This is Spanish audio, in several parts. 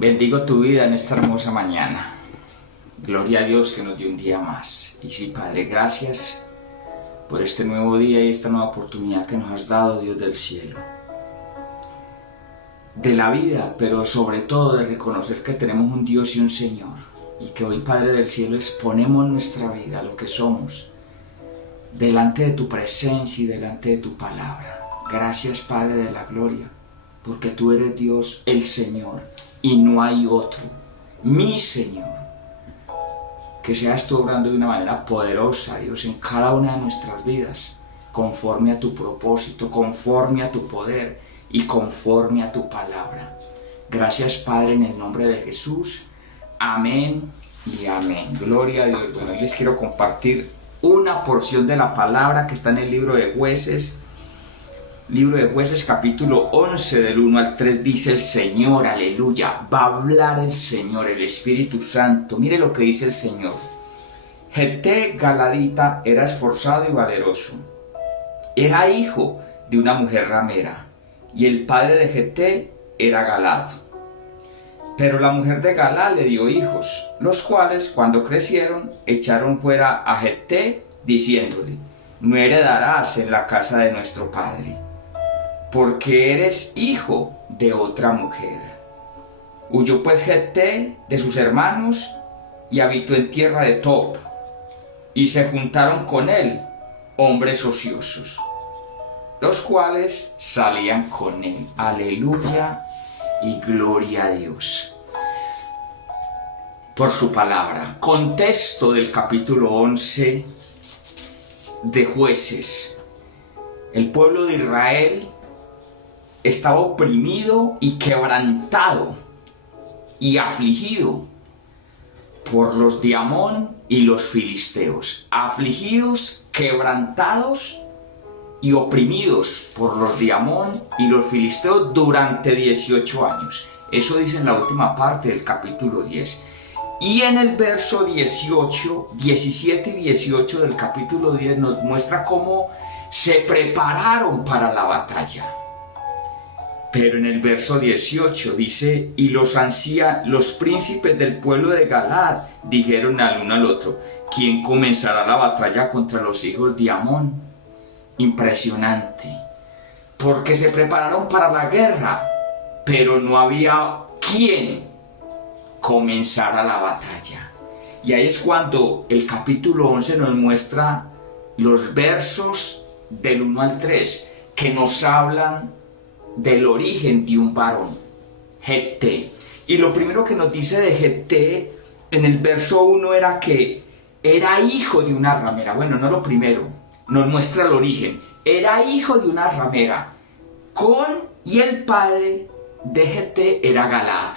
Bendigo tu vida en esta hermosa mañana. Gloria a Dios que nos dio un día más. Y sí, Padre, gracias por este nuevo día y esta nueva oportunidad que nos has dado, Dios del cielo. De la vida, pero sobre todo de reconocer que tenemos un Dios y un Señor. Y que hoy, Padre del cielo, exponemos nuestra vida, lo que somos, delante de tu presencia y delante de tu palabra. Gracias, Padre de la gloria, porque tú eres Dios, el Señor, y no hay otro, mi Señor. Que seas tú obrando de una manera poderosa, Dios, en cada una de nuestras vidas, conforme a tu propósito, conforme a tu poder y conforme a tu palabra. Gracias, Padre, en el nombre de Jesús. Amén y amén. Gloria a Dios. Bueno, hoy les quiero compartir una porción de la palabra que está en el libro de Jueces. Libro de Jueces, capítulo 11, del 1 al 3, dice el Señor, aleluya, va a hablar el Señor, el Espíritu Santo. Mire lo que dice el Señor. Jefté Galadita era esforzado y valeroso. Era hijo de una mujer ramera, y el padre de Jefté era Galad. Pero la mujer de Galad le dio hijos, los cuales, cuando crecieron, echaron fuera a Jefté, diciéndole: no heredarás en la casa de nuestro padre, porque eres hijo de otra mujer. Huyó pues Jefté de sus hermanos y habitó en tierra de Tob, y se juntaron con él hombres ociosos, los cuales salían con él. Aleluya y gloria a Dios por su palabra. Contexto del capítulo 11 de Jueces. El pueblo de Israel estaba oprimido y quebrantado y afligido por los de Amón y los filisteos. Afligidos, quebrantados y oprimidos por los de Amón y los filisteos durante 18 años. Eso dice en la última parte del capítulo 10. Y en el verso 18, 17 y 18 del capítulo 10 nos muestra cómo se prepararon para la batalla. Pero en el verso 18 dice: y los príncipes del pueblo de Galad dijeron al uno al otro: ¿quién comenzará la batalla contra los hijos de Amón? Impresionante, porque se prepararon para la guerra, pero no había quien comenzara la batalla. Y ahí es cuando el capítulo 11 nos muestra los versos del 1 al 3, que nos hablan del origen de un varón, Jefté. Y lo primero que nos dice de Jefté en el verso 1 era que era hijo de una ramera. Bueno, no lo primero, nos muestra el origen. Era hijo de una ramera, y el padre de Jefté era Galad.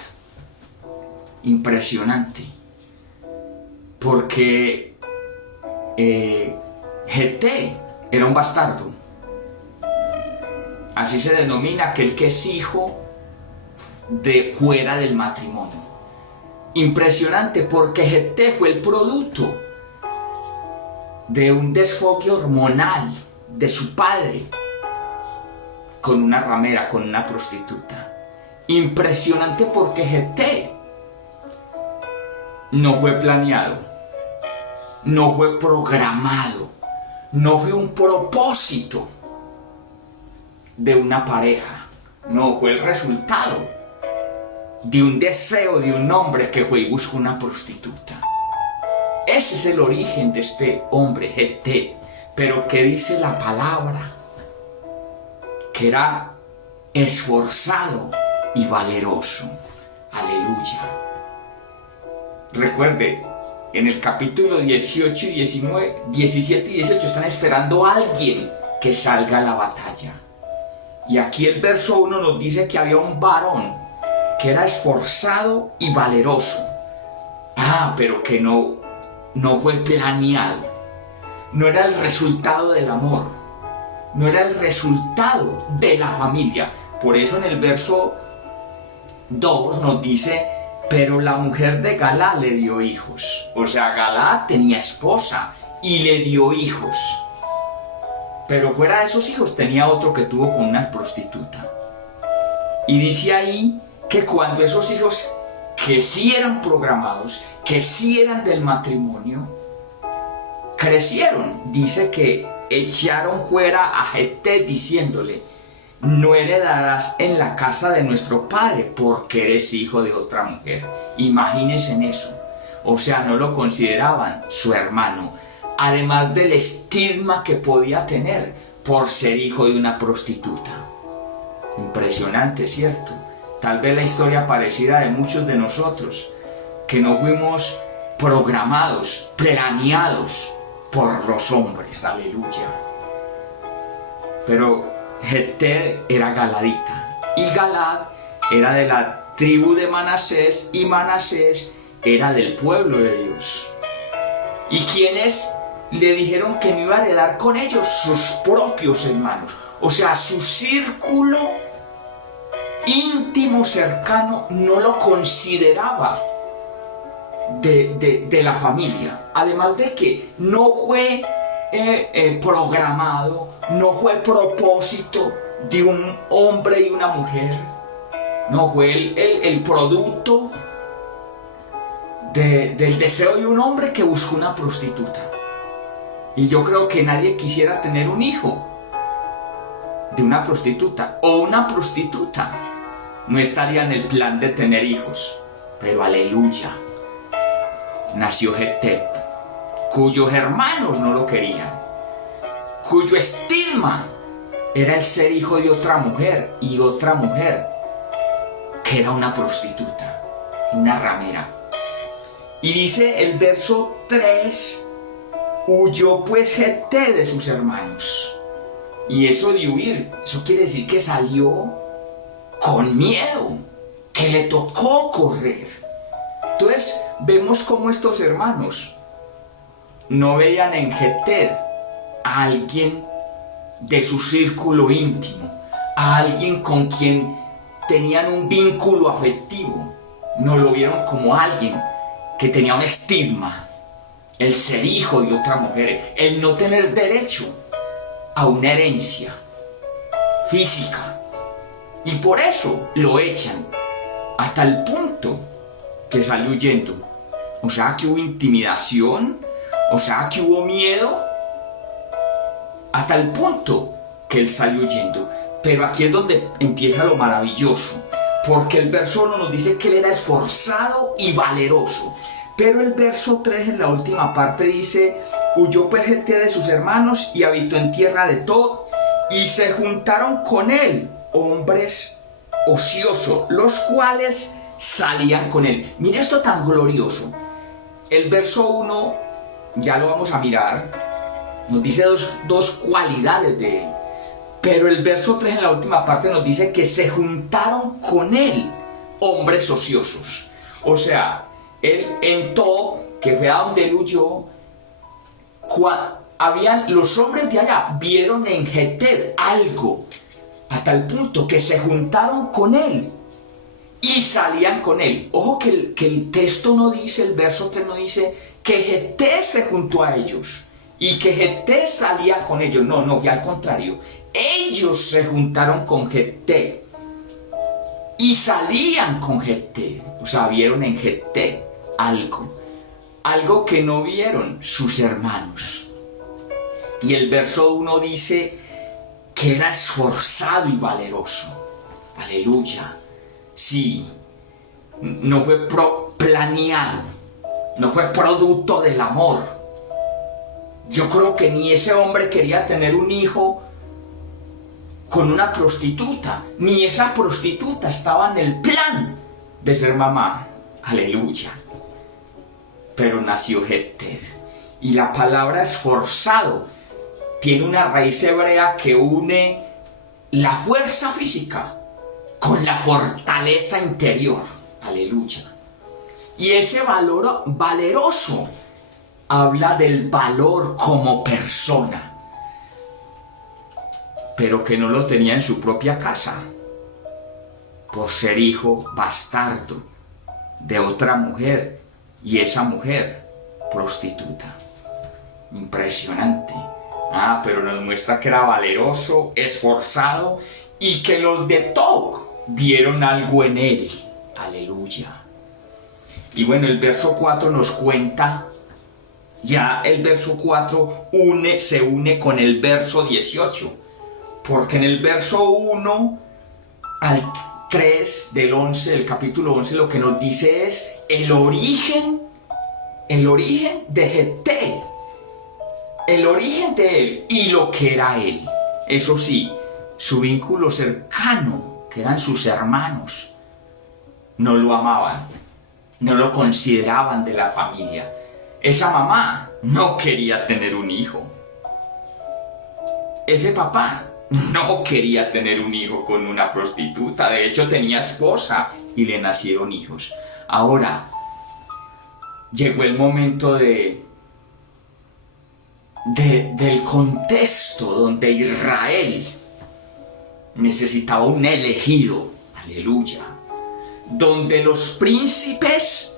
Impresionante, porque Jefté era un bastardo. Así se denomina aquel que es hijo de fuera del matrimonio. Impresionante, porque Jefté fue el producto de un desfogue hormonal de su padre con una ramera, con una prostituta. Impresionante, porque Jefté no fue planeado, no fue programado, no fue un propósito de una pareja, no fue el resultado de un deseo de un hombre que fue y buscó una prostituta. Ese es el origen de este hombre, Jefté. Pero ¿qué dice la palabra? Que era esforzado y valeroso. Aleluya. Recuerde, en el capítulo 18 y 19, 17 y 18 están esperando a alguien que salga a la batalla. Y aquí el verso 1 nos dice que había un varón que era esforzado y valeroso. Pero que no fue planeado. No era el resultado del amor. No era el resultado de la familia. Por eso en el verso 2 nos dice: pero la mujer de Galad le dio hijos. O sea, Galad tenía esposa y le dio hijos. Pero fuera de esos hijos tenía otro que tuvo con una prostituta. Y dice ahí que cuando esos hijos que sí eran programados, que sí eran del matrimonio, crecieron. Dice que echaron fuera a Jefté diciéndole: no heredarás en la casa de nuestro padre porque eres hijo de otra mujer. Imagínense en eso. O sea, no lo consideraban su hermano, además del estigma que podía tener por ser hijo de una prostituta. Impresionante, ¿cierto? Tal vez la historia parecida de muchos de nosotros, que no fuimos programados, planeados por los hombres. Aleluya. Pero Jefté era galadita, y Galad era de la tribu de Manasés, y Manasés era del pueblo de Dios. ¿Y quiénes le dijeron que no iba a heredar con ellos? Sus propios hermanos. O sea, su círculo íntimo, cercano, no lo consideraba de la familia. Además de que no fue programado, no fue propósito de un hombre y una mujer, no fue el producto del deseo de un hombre que buscó una prostituta. Y yo creo que nadie quisiera tener un hijo de una prostituta, o una prostituta no estaría en el plan de tener hijos. Pero aleluya, nació Jefté, cuyos hermanos no lo querían, cuyo estigma era el ser hijo de otra mujer, y otra mujer que era una prostituta, una ramera. Y dice el verso 3: huyó pues Jefté de sus hermanos. Y eso de huir, eso quiere decir que salió con miedo, que le tocó correr. Entonces vemos cómo estos hermanos no veían en Jefté a alguien de su círculo íntimo, a alguien con quien tenían un vínculo afectivo. No lo vieron como alguien que tenía un estigma, el ser hijo de otra mujer, el no tener derecho a una herencia física. Y por eso lo echan, hasta el punto que salió huyendo. O sea que hubo intimidación, o sea que hubo miedo, hasta el punto que él salió huyendo. Pero aquí es donde empieza lo maravilloso, porque el verso 1 nos dice que él era esforzado y valeroso. Pero el verso 3, en la última parte, dice: huyó pues Jefté de sus hermanos y habitó en tierra de Tob, y se juntaron con él hombres ociosos, los cuales salían con él. Mira esto tan glorioso. El verso 1, ya lo vamos a mirar, nos dice dos cualidades de él. Pero el verso 3, en la última parte, nos dice que se juntaron con él hombres ociosos. O sea, él en Tob, que fue a donde él huyó, los hombres de allá vieron en Jefté algo, a tal punto que se juntaron con él y salían con él. Ojo que el texto no dice, el verso 3 no dice que Jefté se juntó a ellos y que Jefté salía con ellos. No, fue al contrario. Ellos se juntaron con Jefté y salían con Jefté. O sea, vieron en Jefté algo que no vieron sus hermanos. Y el verso 1 dice que era esforzado y valeroso. Aleluya. Sí, no fue planeado, no fue producto del amor. Yo creo que ni ese hombre quería tener un hijo con una prostituta, ni esa prostituta estaba en el plan de ser mamá. Aleluya. Pero nació Jefté. Y la palabra esforzado tiene una raíz hebrea que une la fuerza física con la fortaleza interior. Aleluya. Y ese valor valeroso habla del valor como persona, pero que no lo tenía en su propia casa, por ser hijo bastardo de otra mujer, y esa mujer prostituta. Impresionante. Pero nos muestra que era valeroso, esforzado, y que los de Tob vieron algo en él. Aleluya. Y bueno, el verso 4 nos cuenta, ya el verso 4 se une con el verso 18, porque en el verso 1 al 3 del capítulo 11, lo que nos dice es el origen de Jefté, el origen de él y lo que era él. Eso sí, su vínculo cercano, que eran sus hermanos, no lo amaban, no lo consideraban de la familia. Esa mamá no quería tener un hijo. Ese papá no quería tener un hijo con una prostituta. De hecho, tenía esposa y le nacieron hijos. Ahora, llegó el momento del contexto donde Israel necesitaba un elegido. Aleluya. Donde los príncipes,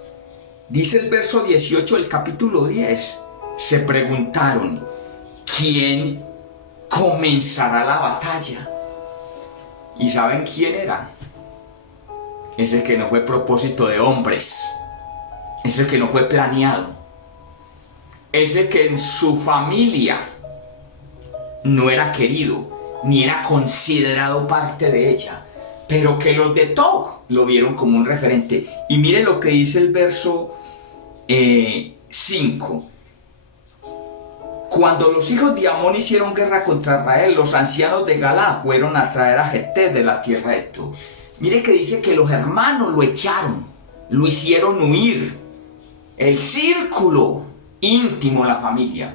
dice el verso 18 del capítulo 10, se preguntaron, ¿quién comenzará la batalla? ¿Y saben quién era? Ese que no fue propósito de hombres, ese que no fue planeado, ese que en su familia no era querido, ni era considerado parte de ella, pero que los de Tog lo vieron como un referente. Y miren lo que dice el verso 5. Cuando los hijos de Amón hicieron guerra contra Israel, los ancianos de Galá fueron a traer a Jefté de la tierra de Tog. Mire que dice que los hermanos lo echaron, lo hicieron huir. El círculo íntimo de la familia.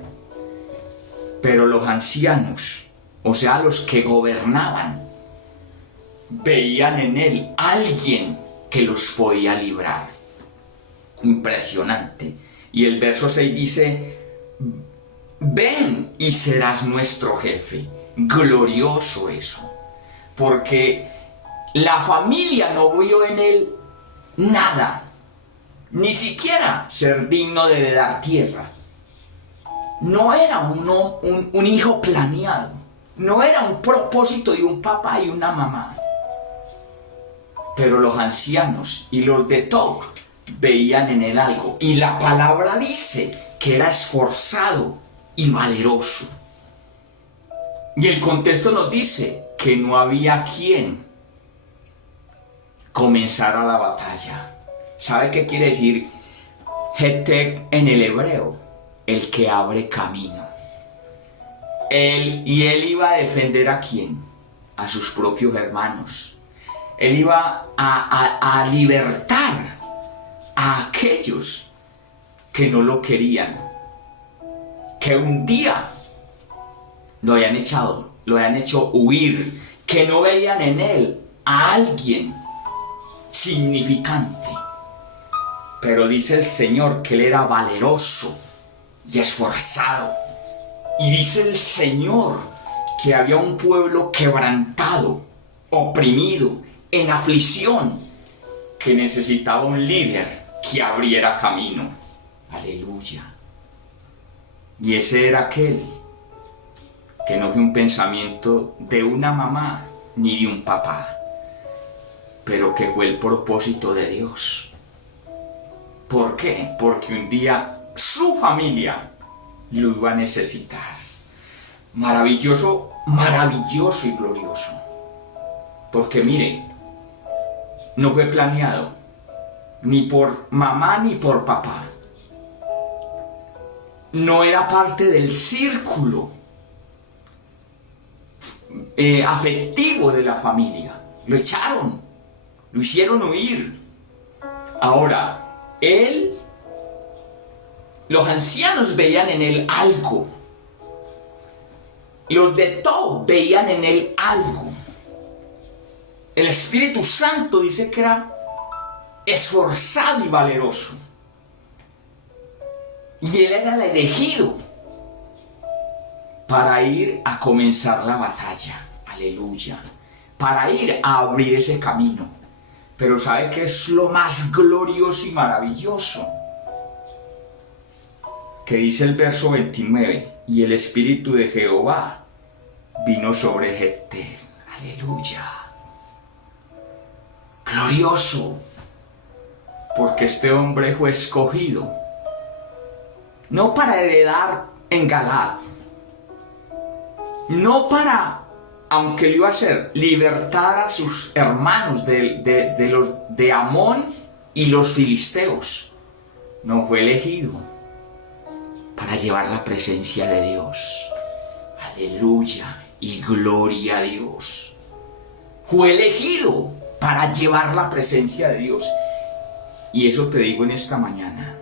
Pero los ancianos, o sea, los que gobernaban, veían en él alguien que los podía librar. Impresionante. Y el verso 6 dice, ven y serás nuestro jefe. Glorioso eso. Porque la familia no vio en él nada. Ni siquiera ser digno de heredar tierra. No era un hijo planeado. No era un propósito de un papá y una mamá. Pero los ancianos y los de Tog veían en él algo. Y la palabra dice que era esforzado y valeroso. Y el contexto nos dice que no había quien comenzara la batalla. ¿Sabe qué quiere decir Hetec en el hebreo? El que abre camino. Él iba a defender ¿a quién? A sus propios hermanos. Él iba a libertar a aquellos que no lo querían, que un día lo habían hecho huir, que no veían en él a alguien significante. Pero dice el Señor que él era valeroso y esforzado. Y dice el Señor que había un pueblo quebrantado, oprimido, en aflicción, que necesitaba un líder que abriera camino. Aleluya. Y ese era aquel que no fue un pensamiento de una mamá ni de un papá, pero que fue el propósito de Dios. ¿Por qué? Porque un día su familia lo iba a necesitar. Maravilloso, maravilloso y glorioso. Porque mire, no fue planeado, ni por mamá ni por papá. No era parte del círculo afectivo de la familia. Lo echaron, lo hicieron huir. Ahora, los ancianos veían en él algo. Los de Tog veían en él algo. El Espíritu Santo dice que era esforzado y valeroso. Y él era el elegido para ir a comenzar la batalla. Aleluya. Para ir a abrir ese camino. Pero ¿sabe qué es lo más glorioso y maravilloso? Que dice el verso 29, y el Espíritu de Jehová vino sobre Jefté. Aleluya. Glorioso. porque este hombre fue escogido, no para heredar en Galaad, no para, aunque lo iba a hacer, libertar a sus hermanos de Amón y los filisteos. No, fue elegido para llevar la presencia de Dios. Aleluya y gloria a Dios. Fue elegido para llevar la presencia de Dios. Y eso te digo en esta mañana.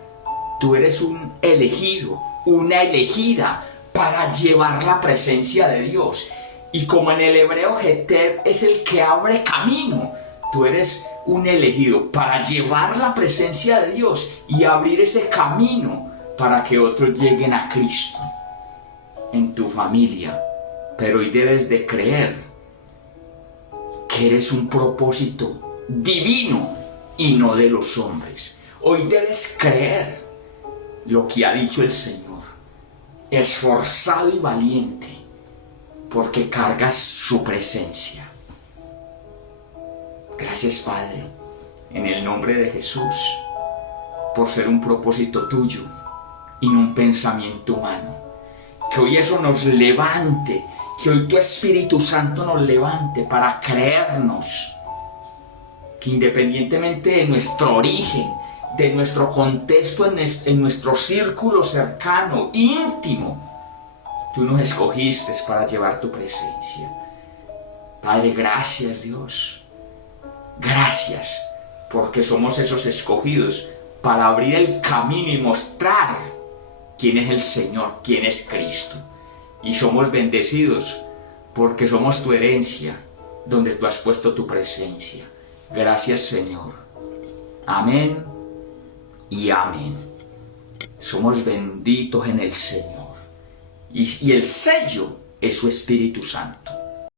Tú eres un elegido, una elegida para llevar la presencia de Dios. Y como en el hebreo Jeter es el que abre camino, tú eres un elegido para llevar la presencia de Dios y abrir ese camino para que otros lleguen a Cristo en tu familia. Pero hoy debes de creer que eres un propósito divino y no de los hombres. Hoy debes creer lo que ha dicho el Señor, esforzado y valiente, porque cargas su presencia. Gracias, Padre, en el nombre de Jesús, por ser un propósito tuyo y no un pensamiento humano. Que hoy eso nos levante, que hoy tu Espíritu Santo nos levante para creernos que independientemente de nuestro origen, de nuestro contexto en nuestro círculo cercano, íntimo, tú nos escogiste para llevar tu presencia. Padre, gracias, Dios. Gracias, porque somos esos escogidos para abrir el camino y mostrar quién es el Señor, quién es Cristo. Y somos bendecidos porque somos tu herencia, donde tú has puesto tu presencia. Gracias, Señor. Amén y amén. Somos benditos en el Señor. Y el sello es su Espíritu Santo.